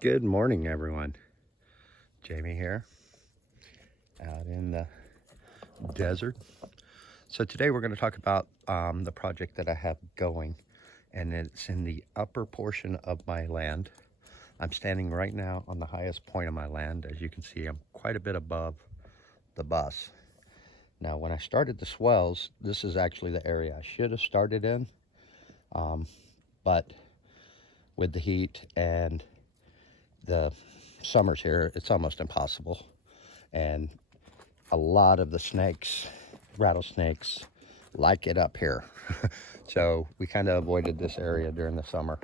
Good morning, everyone. Jamie here, out in the desert. So today we're going to talk about the project that I have going, and it's in the upper portion of my land. I'm standing right now on the highest point of my land. As you can see, I'm quite a bit above the bus. Now, when I started the swales, this is actually the area I should have started in, but with the heat and the summers here, it's almost impossible. And a lot of the snakes, rattlesnakes, like it up here. So we kind of avoided this area during the summer.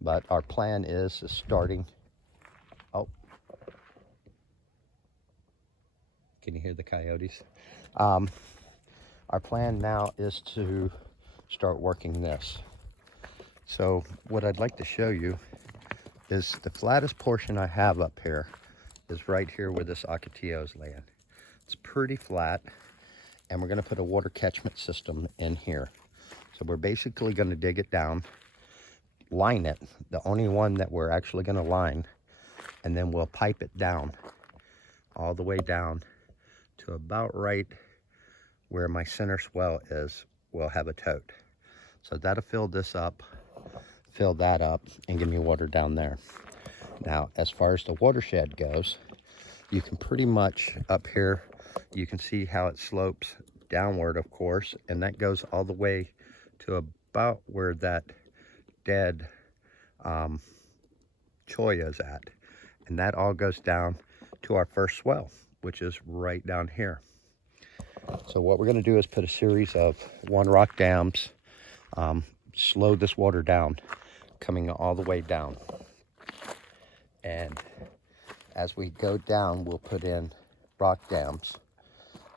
But our plan is starting, oh, can you hear the coyotes? Our plan now is to start working this. So what I'd like to show you is the flattest portion I have up here is right here where this ocotillo is laying. It's pretty flat, and we're going to put a water catchment system in here. So we're basically going to dig it down, line it, the only one that we're actually going to line, and then we'll pipe it down all the way down to about right where my center swell is. We'll have a tote. So that'll fill this up, fill that up, and give me water down there. Now, as far as the watershed goes, you can pretty much up here, you can see how it slopes downward, of course, and that goes all the way to about where that dead cholla is at. And that all goes down to our first swell, which is right down here. So what we're going to do is put a series of one rock dams, slow this water down, coming all the way down. And as we go down, we'll put in rock dams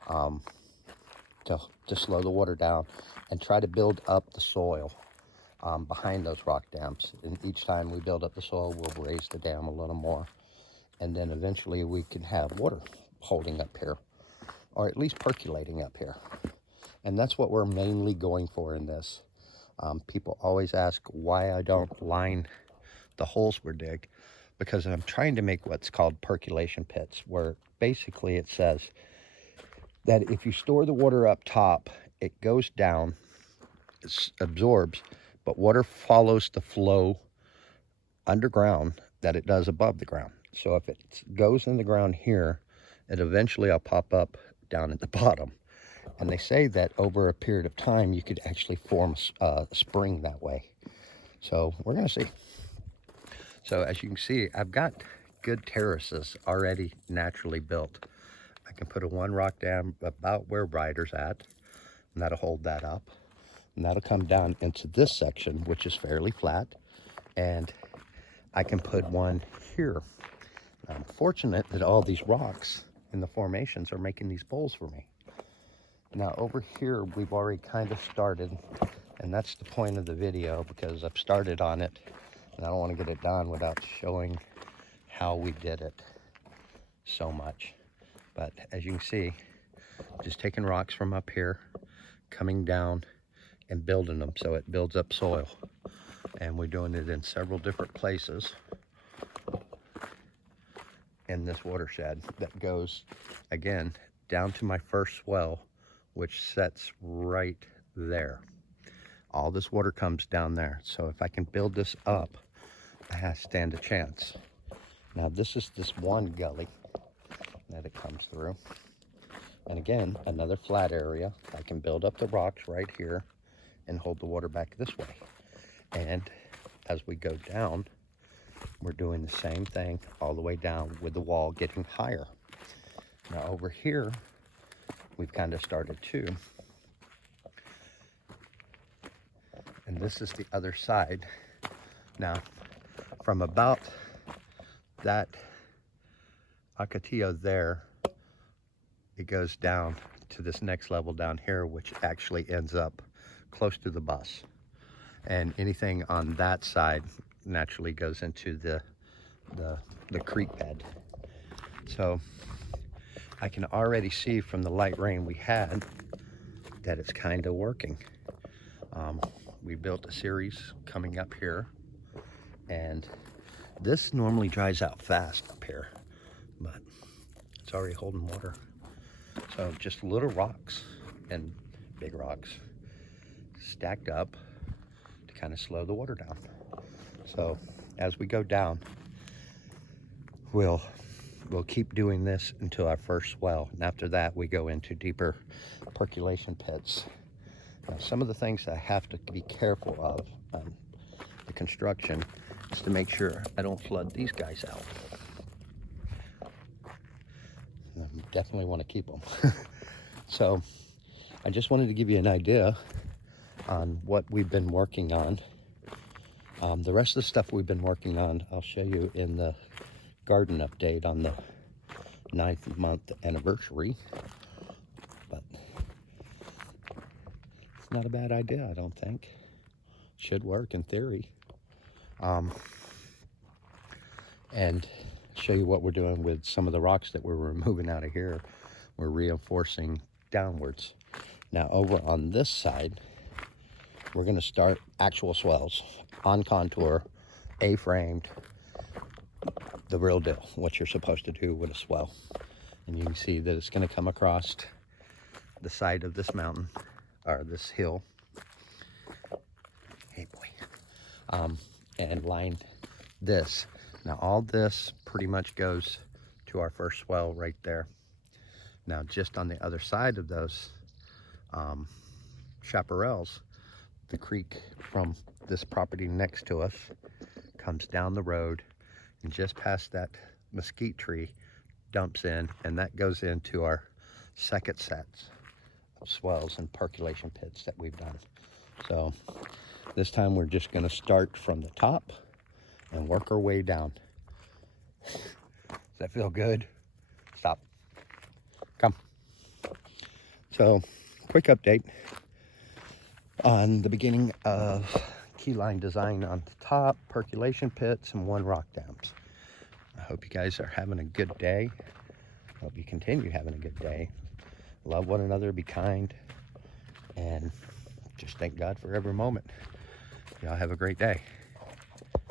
to slow the water down and try to build up the soil behind those rock dams. And each time we build up the soil, we'll raise the dam a little more. And then eventually we can have water holding up here, or at least percolating up here. And that's what we're mainly going for in this. People always ask why I don't line the holes we're dig, because I'm trying to make what's called percolation pits, where basically it says that if you store the water up top, it goes down, it absorbs, but water follows the flow underground that it does above the ground. So if it goes in the ground here, it eventually will pop up down at the bottom. And they say that over a period of time, you could actually form a spring that way. So we're going to see. So as you can see, I've got good terraces already naturally built. I can put a one rock dam about where Ryder's at, and that'll hold that up. And that'll come down into this section, which is fairly flat. And I can put one here. I'm fortunate that all these rocks in the formations are making these bowls for me. Now over here, we've already kind of started, and that's the point of the video, because I've started on it and I don't want to get it done without showing how we did it so much. But as you can see, just taking rocks from up here, coming down and building them so it builds up soil. And we're doing it in several different places in this watershed that goes, again, down to my first swell, which sets right there. All this water comes down there. So if I can build this up, I stand a chance. Now this is this one gully that it comes through. And again, another flat area. I can build up the rocks right here and hold the water back this way. And as we go down, we're doing the same thing all the way down with the wall getting higher. Now over here, we've kind of started too. And this is the other side. Now, from about that ocotillo there, it goes down to this next level down here, which actually ends up close to the bus. And anything on that side naturally goes into the creek bed. So I can already see from the light rain we had that it's kind of working. We built a series coming up here, and This normally dries out fast up here, but it's already holding water. So just little rocks and big rocks stacked up to kind of slow the water down. So as we go down, we'll keep doing this until our first swell, and after that we go into deeper percolation pits. Now, some of the things I have to be careful of on the construction is to make sure I don't flood these guys out. I definitely want to keep them. So I just wanted to give you an idea on what we've been working on. The rest of the stuff we've been working on, I'll show you in the garden update on the 9th month anniversary. But it's not a bad idea, I don't think. Should work in theory. And show you what we're doing with some of the rocks that we're removing out of here. We're reinforcing downwards. Now over on this side, we're going to start actual swells on contour, A-framed, the real deal, what you're supposed to do with a swell. And you can see that it's going to come across the side of this mountain, or this hill. Hey boy. And line this. Now all this pretty much goes to our first swell right there. Now just on the other side of those chaparrals, the creek from this property next to us comes down the road and just past that mesquite tree dumps in, and that goes into our second sets of swells and percolation pits that we've done. So this time we're just going to start from the top and work our way down. Does that feel good? Stop. Come. So quick update on the beginning of Keyline design on the top, percolation pits, and 1 rock dams. I hope you guys are having a good day. I hope you continue having a good day. Love one another, be kind, and just thank God for every moment. Y'all have a great day.